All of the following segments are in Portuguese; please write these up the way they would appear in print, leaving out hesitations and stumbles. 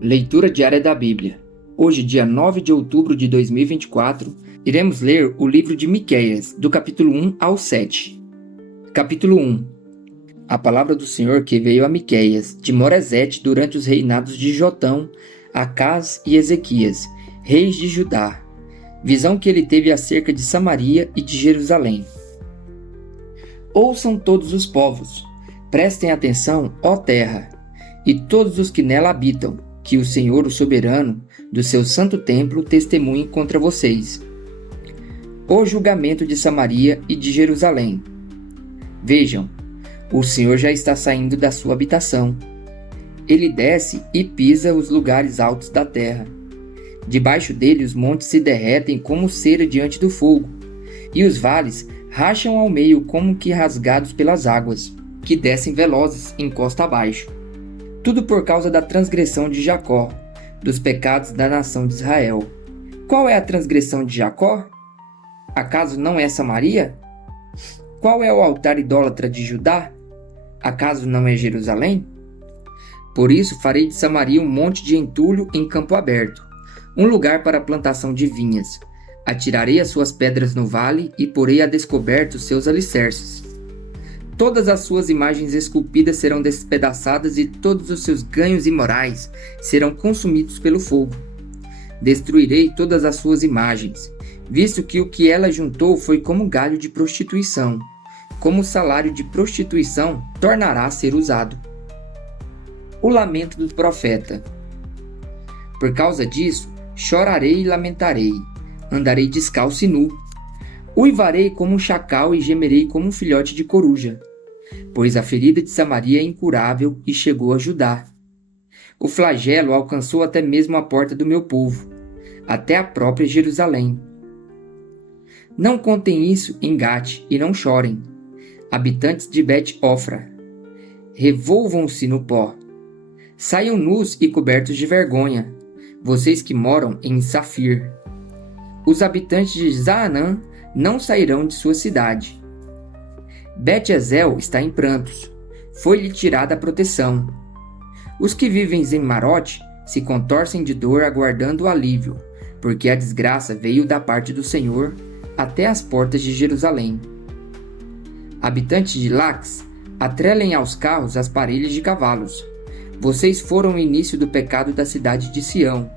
Leitura diária da Bíblia. Hoje, dia 9 de outubro de 2024, iremos ler o livro de Miqueias, do capítulo 1 ao 7. Capítulo 1. A palavra do Senhor que veio a Miqueias, de Moresete, durante os reinados de Jotão, Acaz e Ezequias, reis de Judá. Visão que ele teve acerca de Samaria e de Jerusalém. Ouçam todos os povos, prestem atenção, ó terra, e todos os que nela habitam, que o Senhor, o soberano, do seu santo templo, testemunhe contra vocês. O julgamento de Samaria e de Jerusalém. Vejam, o Senhor já está saindo da sua habitação. Ele desce e pisa os lugares altos da terra. Debaixo dele os montes se derretem como cera diante do fogo, e os vales racham ao meio como que rasgados pelas águas, que descem velozes encosta abaixo. Tudo por causa da transgressão de Jacó, dos pecados da nação de Israel. Qual é a transgressão de Jacó? Acaso não é Samaria? Qual é o altar idólatra de Judá? Acaso não é Jerusalém? Por isso farei de Samaria um monte de entulho em campo aberto, um lugar para a plantação de vinhas. Atirarei as suas pedras no vale e porei a descoberto os seus alicerces. Todas as suas imagens esculpidas serão despedaçadas e todos os seus ganhos imorais serão consumidos pelo fogo. Destruirei todas as suas imagens, visto que o que ela juntou foi como galho de prostituição. Como salário de prostituição tornará a ser usado. O lamento do profeta. Por causa disso, chorarei e lamentarei, andarei descalço e nu. Uivarei como um chacal e gemerei como um filhote de coruja, pois a ferida de Samaria é incurável e chegou a Judá. O flagelo alcançou até mesmo a porta do meu povo, até a própria Jerusalém. Não contem isso em Gate e não chorem, habitantes de Bet-Ofra. Revolvam-se no pó. Saiam nus e cobertos de vergonha, vocês que moram em Safir. Os habitantes de Zaanã não sairão de sua cidade. Bet-Ezel está em prantos, foi-lhe tirada a proteção. Os que vivem em Marote se contorcem de dor aguardando o alívio, porque a desgraça veio da parte do Senhor até as portas de Jerusalém. Habitantes de Lax, atrelem aos carros as parelhas de cavalos. Vocês foram o início do pecado da cidade de Sião,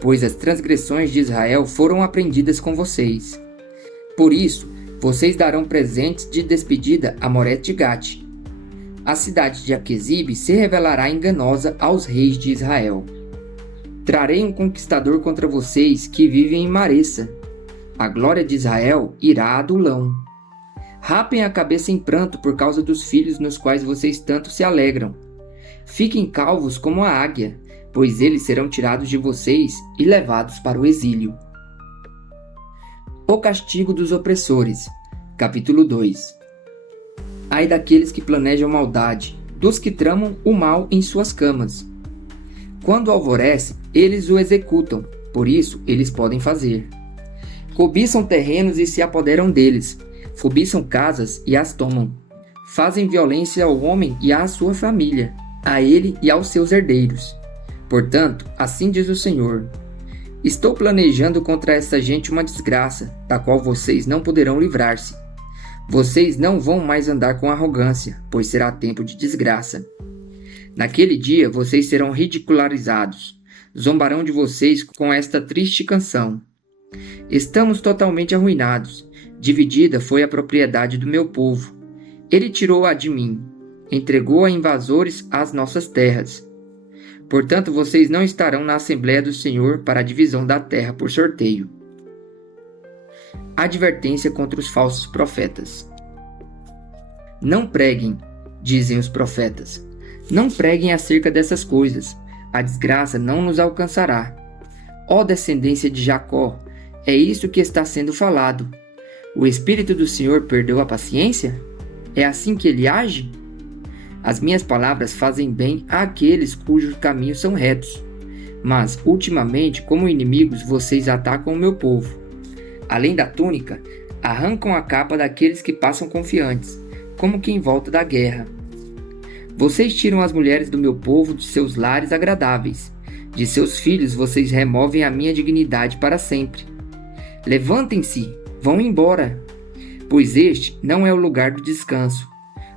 pois as transgressões de Israel foram aprendidas com vocês. Por isso, vocês darão presentes de despedida a Moret de Gate. A cidade de Aquezibe se revelará enganosa aos reis de Israel. Trarei um conquistador contra vocês que vivem em Maressa. A glória de Israel irá a Adulão. Rapem a cabeça em pranto por causa dos filhos nos quais vocês tanto se alegram. Fiquem calvos como a águia, pois eles serão tirados de vocês e levados para o exílio. O castigo dos opressores. Capítulo 2. Ai daqueles que planejam maldade, dos que tramam o mal em suas camas. Quando alvorece, eles o executam, por isso eles podem fazer. Cobiçam terrenos e se apoderam deles, cobiçam casas e as tomam. Fazem violência ao homem e à sua família, a ele e aos seus herdeiros. Portanto, assim diz o Senhor: estou planejando contra essa gente uma desgraça, da qual vocês não poderão livrar-se. Vocês não vão mais andar com arrogância, pois será tempo de desgraça. Naquele dia vocês serão ridicularizados, zombarão de vocês com esta triste canção. Estamos totalmente arruinados, dividida foi a propriedade do meu povo. Ele tirou-a de mim, entregou a invasores as nossas terras. Portanto, vocês não estarão na Assembleia do Senhor para a divisão da terra por sorteio. Advertência contra os falsos profetas. Não preguem, dizem os profetas. Não preguem acerca dessas coisas. A desgraça não nos alcançará. Ó descendência de Jacó, é isso que está sendo falado. O Espírito do Senhor perdeu a paciência? É assim que ele age? As minhas palavras fazem bem àqueles cujos caminhos são retos. Mas, ultimamente, como inimigos, vocês atacam o meu povo. Além da túnica, arrancam a capa daqueles que passam confiantes, como que em volta da guerra. Vocês tiram as mulheres do meu povo de seus lares agradáveis, De seus filhos vocês removem a minha dignidade para sempre. Levantem-se, vão embora, pois este não é o lugar do descanso,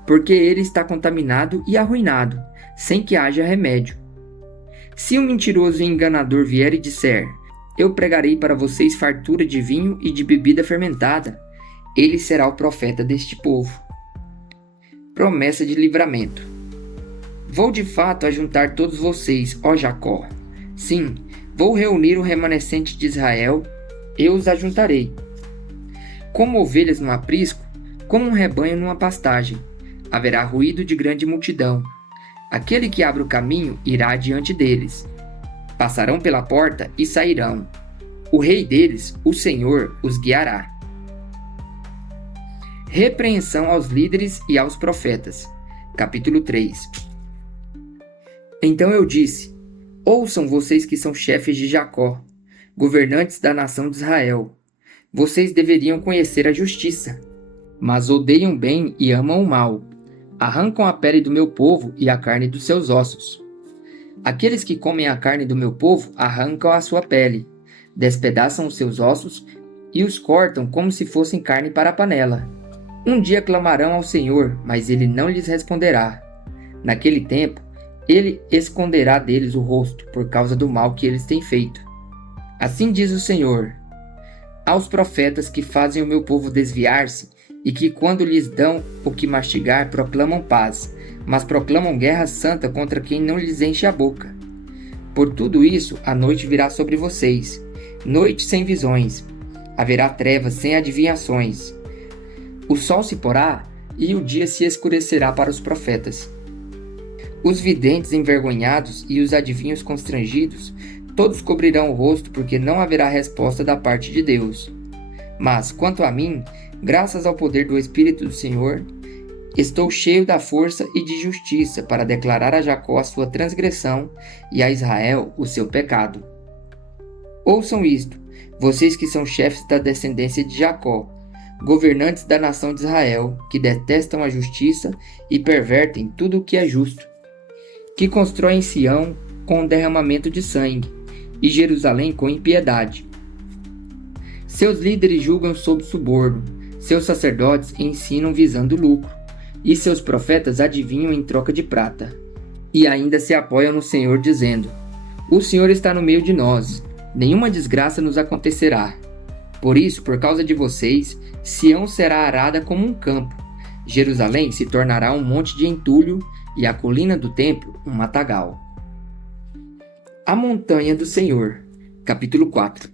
porque ele está contaminado e arruinado, sem que haja remédio. Se um mentiroso e enganador vier e disser: eu pregarei para vocês fartura de vinho e de bebida fermentada, ele será o profeta deste povo. Promessa de livramento. Vou de fato ajuntar todos vocês, ó Jacó. Sim, vou reunir o remanescente de Israel, eu os ajuntarei. Como ovelhas num aprisco, como um rebanho numa pastagem, haverá ruído de grande multidão. Aquele que abre o caminho irá adiante deles. Passarão pela porta e sairão. O rei deles, o Senhor, os guiará. Repreensão aos líderes e aos profetas. Capítulo 3. Então eu disse: ouçam vocês que são chefes de Jacó, governantes da nação de Israel. Vocês deveriam conhecer a justiça, mas odeiam o bem e amam o mal. Arrancam a pele do meu povo e a carne dos seus ossos. Aqueles que comem a carne do meu povo arrancam a sua pele, despedaçam os seus ossos e os cortam como se fossem carne para a panela. Um dia clamarão ao Senhor, mas ele não lhes responderá. Naquele tempo, ele esconderá deles o rosto por causa do mal que eles têm feito. Assim diz o Senhor: aos profetas que fazem o meu povo desviar-se e que, quando lhes dão o que mastigar, proclamam paz, mas proclamam guerra santa contra quem não lhes enche a boca. Por tudo isso, a noite virá sobre vocês, noite sem visões. Haverá trevas sem adivinhações. O sol se porá e o dia se escurecerá para os profetas. Os videntes envergonhados e os adivinhos constrangidos, todos cobrirão o rosto, porque não haverá resposta da parte de Deus. Mas, quanto a mim, graças ao poder do Espírito do Senhor, estou cheio da força e de justiça para declarar a Jacó a sua transgressão e a Israel o seu pecado. Ouçam isto, vocês que são chefes da descendência de Jacó, governantes da nação de Israel, que detestam a justiça e pervertem tudo o que é justo, que constroem Sião com derramamento de sangue e Jerusalém com impiedade. Seus líderes julgam sob suborno, seus sacerdotes ensinam visando lucro, e seus profetas adivinham em troca de prata. E ainda se apoiam no Senhor, dizendo: o Senhor está no meio de nós, nenhuma desgraça nos acontecerá. Por isso, por causa de vocês, Sião será arada como um campo, Jerusalém se tornará um monte de entulho, e a colina do templo um matagal. A montanha do Senhor. Capítulo 4.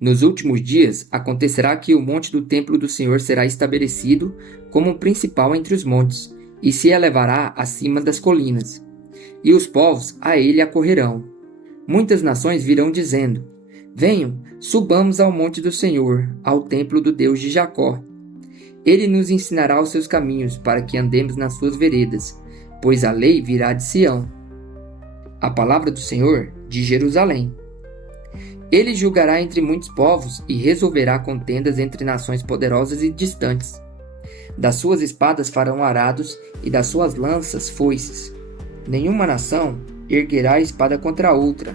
Nos últimos dias acontecerá que o monte do templo do Senhor será estabelecido como o principal entre os montes, e se elevará acima das colinas, e os povos a ele acorrerão. Muitas nações virão dizendo: venham, subamos ao monte do Senhor, ao templo do Deus de Jacó. Ele nos ensinará os seus caminhos, para que andemos nas suas veredas, pois a lei virá de Sião, a palavra do Senhor de Jerusalém. Ele julgará entre muitos povos e resolverá contendas entre nações poderosas e distantes. Das suas espadas farão arados e das suas lanças foices. Nenhuma nação erguerá a espada contra outra,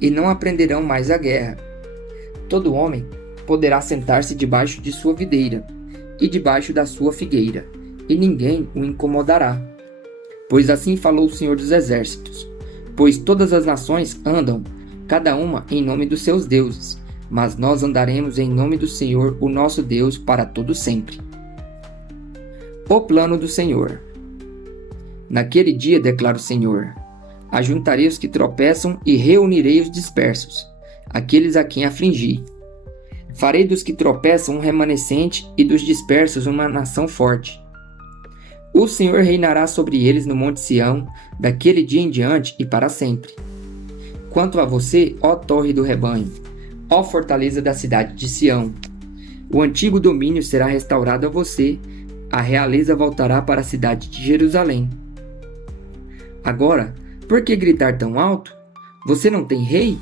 e não aprenderão mais a guerra. Todo homem poderá sentar-se debaixo de sua videira e debaixo da sua figueira, e ninguém o incomodará. Pois assim falou o Senhor dos Exércitos: pois todas as nações andam, cada uma em nome dos seus deuses, mas nós andaremos em nome do Senhor, o nosso Deus, para todo sempre. O plano do Senhor. Naquele dia, declara o Senhor, ajuntarei os que tropeçam e reunirei os dispersos, aqueles a quem afligi. Farei dos que tropeçam um remanescente e dos dispersos uma nação forte. O Senhor reinará sobre eles no monte Sião, daquele dia em diante e para sempre. Quanto a você, ó torre do rebanho, ó fortaleza da cidade de Sião, o antigo domínio será restaurado a você, a realeza voltará para a cidade de Jerusalém. Agora, por que gritar tão alto? Você não tem rei?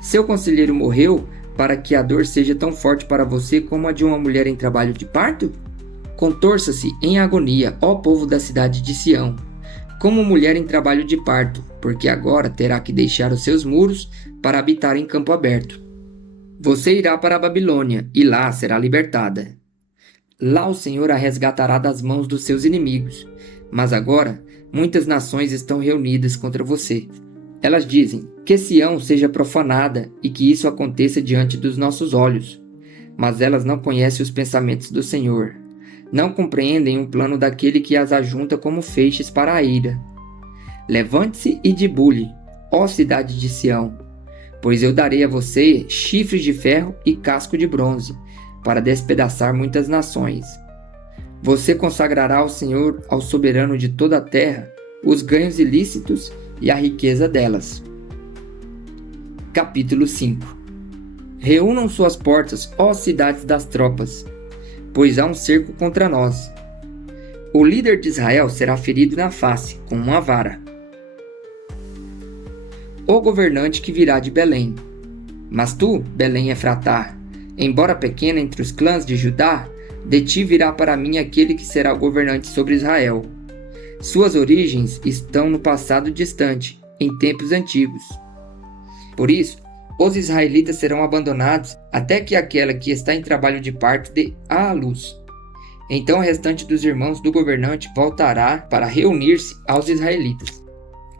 Seu conselheiro morreu para que a dor seja tão forte para você como a de uma mulher em trabalho de parto? Contorça-se em agonia, ó povo da cidade de Sião. como mulher em trabalho de parto, porque agora terá que deixar os seus muros para habitar em campo aberto. Você irá para a Babilônia, e lá será libertada. Lá o Senhor a resgatará das mãos dos seus inimigos. Mas agora, muitas nações estão reunidas contra você. Elas dizem que Sião seja profanada e que isso aconteça diante dos nossos olhos. Mas elas não conhecem os pensamentos do Senhor. Não compreendem o plano daquele que as ajunta como feixes para a ira. Levante-se e debulhe, ó cidade de Sião, pois eu darei a você chifres de ferro e casco de bronze, para despedaçar muitas nações. Você consagrará ao Senhor, ao soberano de toda a terra, os ganhos ilícitos e a riqueza delas. Capítulo 5. Reúnam suas portas, ó cidades das tropas, pois há um cerco contra nós. O líder de Israel será ferido na face, com uma vara. O governante que virá de Belém. Mas tu, Belém Efratá, embora pequena entre os clãs de Judá, de ti virá para mim aquele que será o governante sobre Israel. Suas origens estão no passado distante, em tempos antigos. Por isso, os israelitas serão abandonados até que aquela que está em trabalho de parto dê à luz. Então o restante dos irmãos do governante voltará para reunir-se aos israelitas.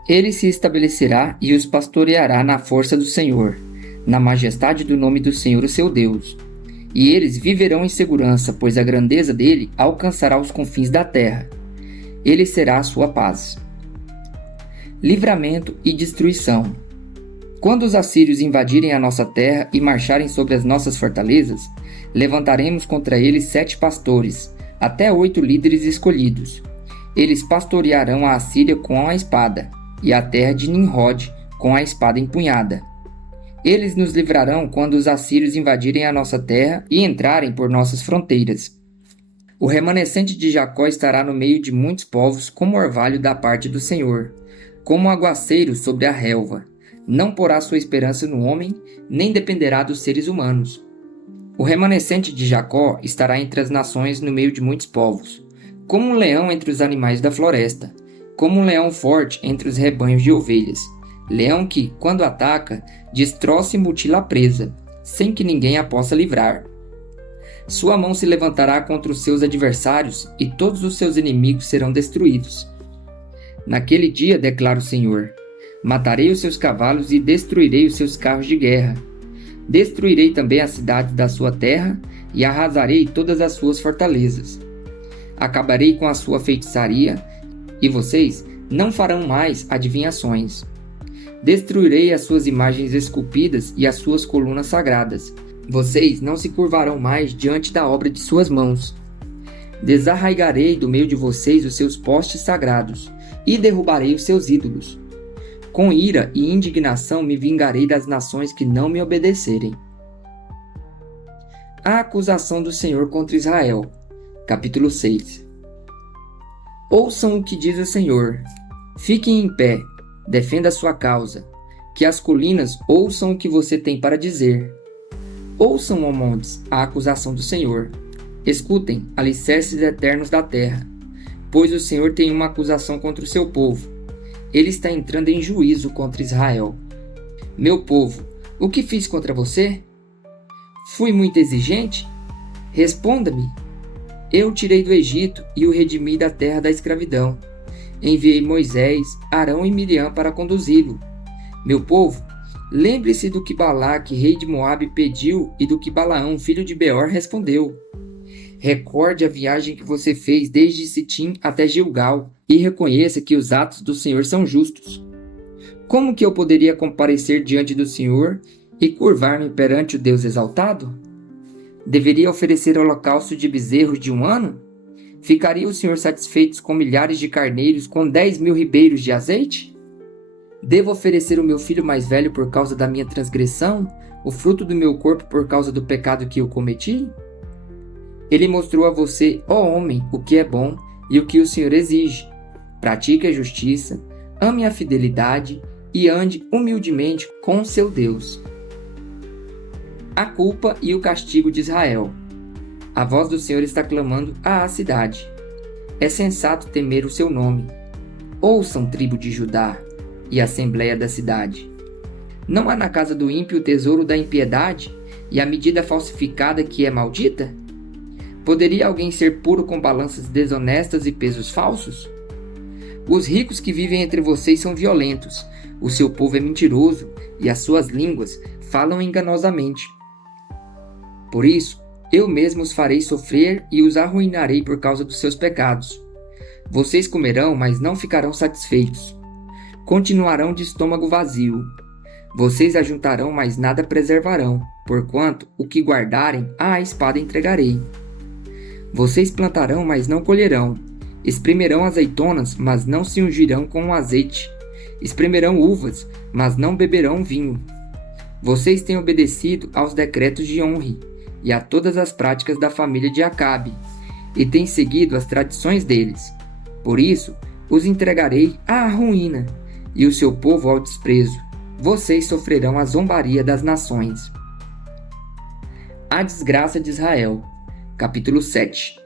Ele se estabelecerá e os pastoreará na força do Senhor, na majestade do nome do Senhor, o seu Deus. E eles viverão em segurança, pois a grandeza dele alcançará os confins da terra. Ele será a sua paz. Livramento e destruição. Quando os assírios invadirem a nossa terra e marcharem sobre as nossas fortalezas, levantaremos contra eles 7 pastores, até 8 líderes escolhidos. Eles pastorearão a Assíria com a espada, e a terra de Nimrod com a espada empunhada. Eles nos livrarão quando os assírios invadirem a nossa terra e entrarem por nossas fronteiras. O remanescente de Jacó estará no meio de muitos povos como orvalho da parte do Senhor, como um aguaceiro sobre a relva. Não porá sua esperança no homem, nem dependerá dos seres humanos. O remanescente de Jacó estará entre as nações no meio de muitos povos, como um leão entre os animais da floresta, como um leão forte entre os rebanhos de ovelhas. Leão que, quando ataca, destroça e mutila a presa, sem que ninguém a possa livrar. Sua mão se levantará contra os seus adversários e todos os seus inimigos serão destruídos. Naquele dia, declara o Senhor, matarei os seus cavalos e destruirei os seus carros de guerra. Destruirei também as cidades da sua terra e arrasarei todas as suas fortalezas. Acabarei com a sua feitiçaria e vocês não farão mais adivinhações. Destruirei as suas imagens esculpidas e as suas colunas sagradas. Vocês não se curvarão mais diante da obra de suas mãos. Desarraigarei do meio de vocês os seus postes sagrados e derrubarei os seus ídolos. Com ira e indignação me vingarei das nações que não me obedecerem. A acusação do Senhor contra Israel. Capítulo 6. Ouçam o que diz o Senhor. Fiquem em pé, defenda a sua causa. Que as colinas ouçam o que você tem para dizer. Ouçam, ó montes, a acusação do Senhor. Escutem, alicerces eternos da terra. Pois o Senhor tem uma acusação contra o seu povo. Ele está entrando em juízo contra Israel. Meu povo, o que fiz contra você? Fui muito exigente? Responda-me. Eu o tirei do Egito e o redimi da terra da escravidão. Enviei Moisés, Arão e Miriam para conduzi-lo. Meu povo, lembre-se do que Balaque, rei de Moabe, pediu e do que Balaão, filho de Beor, respondeu. Recorde a viagem que você fez desde Sitim até Gilgal e reconheça que os atos do Senhor são justos. Como que eu poderia comparecer diante do Senhor e curvar-me perante o Deus exaltado? Deveria oferecer holocausto de bezerros de 1 ano? Ficaria o Senhor satisfeito com milhares de carneiros, com 10.000 ribeiros de azeite? Devo oferecer o meu filho mais velho por causa da minha transgressão, o fruto do meu corpo por causa do pecado que eu cometi? Ele mostrou a você, ó homem, o que é bom e o que o Senhor exige. Pratique a justiça, ame a fidelidade e ande humildemente com seu Deus. A culpa e o castigo de Israel. A voz do Senhor está clamando à cidade. É sensato temer o seu nome. Ouçam, tribo de Judá, e assembleia da cidade. Não há na casa do ímpio o tesouro da impiedade, e a medida falsificada que é maldita? Poderia alguém ser puro com balanças desonestas e pesos falsos? Os ricos que vivem entre vocês são violentos, o seu povo é mentiroso, e as suas línguas falam enganosamente. Por isso, eu mesmo os farei sofrer e os arruinarei por causa dos seus pecados. Vocês comerão, mas não ficarão satisfeitos. Continuarão de estômago vazio. Vocês ajuntarão, mas nada preservarão, porquanto o que guardarem, à espada entregarei. Vocês plantarão, mas não colherão. Espremerão azeitonas, mas não se ungirão com o azeite. Espremerão uvas, mas não beberão vinho. Vocês têm obedecido aos decretos de Onri e a todas as práticas da família de Acabe, e têm seguido as tradições deles. Por isso, os entregarei à ruína, e o seu povo ao desprezo. Vocês sofrerão a zombaria das nações. A desgraça de Israel. Capítulo 7.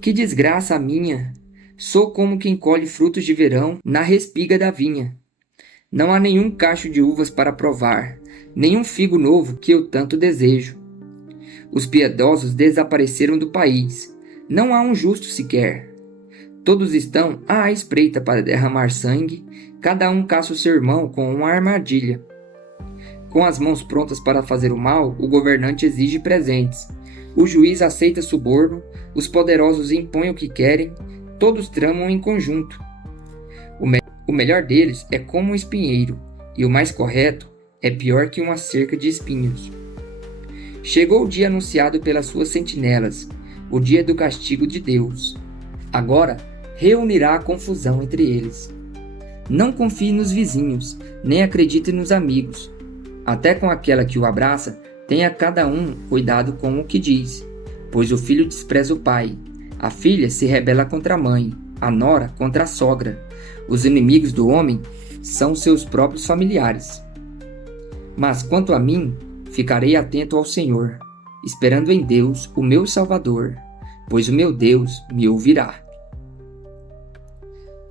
Que desgraça a minha! Sou como quem colhe frutos de verão na respiga da vinha. Não há nenhum cacho de uvas para provar, nenhum figo novo que eu tanto desejo. Os piedosos desapareceram do país. Não há um justo sequer. Todos estão à espreita para derramar sangue, cada um caça o seu irmão com uma armadilha. Com as mãos prontas para fazer o mal, o governante exige presentes. O juiz aceita suborno, os poderosos impõem o que querem, todos tramam em conjunto. O melhor deles é como um espinheiro, e o mais correto é pior que uma cerca de espinhos. Chegou o dia anunciado pelas suas sentinelas, o dia do castigo de Deus. Agora reunirá a confusão entre eles. Não confie nos vizinhos, nem acredite nos amigos. Até com aquela que o abraça, tenha cada um cuidado com o que diz, pois o filho despreza o pai, a filha se rebela contra a mãe, a nora contra a sogra. Os inimigos do homem são seus próprios familiares. Mas quanto a mim, ficarei atento ao Senhor, esperando em Deus, o meu Salvador, pois o meu Deus me ouvirá.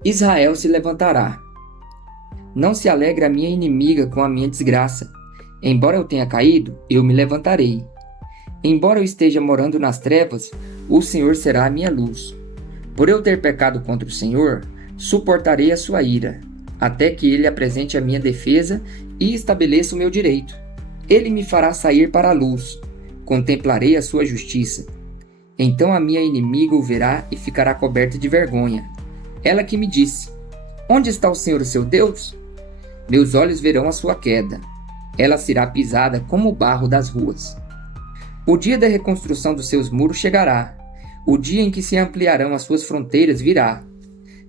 Israel se levantará. Não se alegre a minha inimiga com a minha desgraça. Embora eu tenha caído, eu me levantarei. Embora eu esteja morando nas trevas, o Senhor será a minha luz. Por eu ter pecado contra o Senhor, suportarei a sua ira, até que ele apresente a minha defesa e estabeleça o meu direito. Ele me fará sair para a luz, contemplarei a sua justiça. Então a minha inimiga o verá e ficará coberta de vergonha. Ela que me disse: onde está o Senhor, seu Deus? Meus olhos verão a sua queda. Ela será pisada como o barro das ruas. O dia da reconstrução dos seus muros chegará. O dia em que se ampliarão as suas fronteiras virá.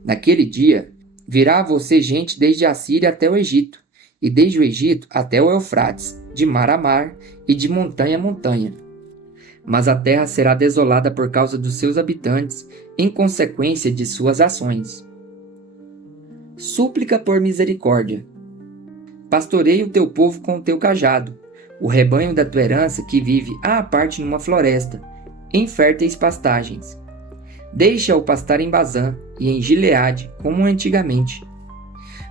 Naquele dia, virá a você gente desde a Síria até o Egito, e desde o Egito até o Eufrates, de mar a mar e de montanha a montanha. Mas a terra será desolada por causa dos seus habitantes, em consequência de suas ações. Súplica por misericórdia. Pastoreia o teu povo com o teu cajado, o rebanho da tua herança que vive à parte numa floresta, em férteis pastagens. Deixa-o pastar em Bazã e em Gileade, como antigamente.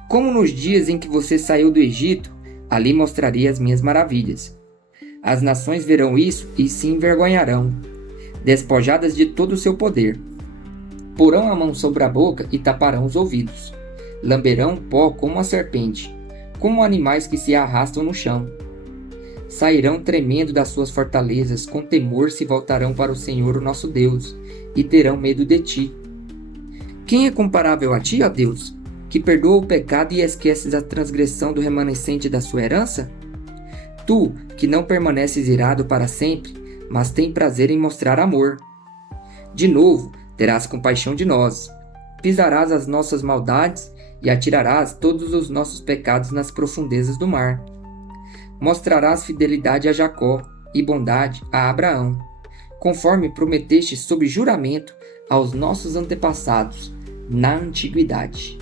Como nos dias em que você saiu do Egito, ali mostrarei as minhas maravilhas. As nações verão isso e se envergonharão, despojadas de todo o seu poder. Porão a mão sobre a boca e taparão os ouvidos. Lamberão pó como a serpente, como animais que se arrastam no chão. Sairão tremendo das suas fortalezas, com temor se voltarão para o Senhor, o nosso Deus, e terão medo de ti. Quem é comparável a ti, ó Deus, que perdoa o pecado e esqueces a transgressão do remanescente da sua herança? Tu, que não permaneces irado para sempre, mas tem prazer em mostrar amor. De novo, terás compaixão de nós, pisarás as nossas maldades e atirarás todos os nossos pecados nas profundezas do mar. Mostrarás fidelidade a Jacó e bondade a Abraão, conforme prometeste sob juramento aos nossos antepassados na antiguidade.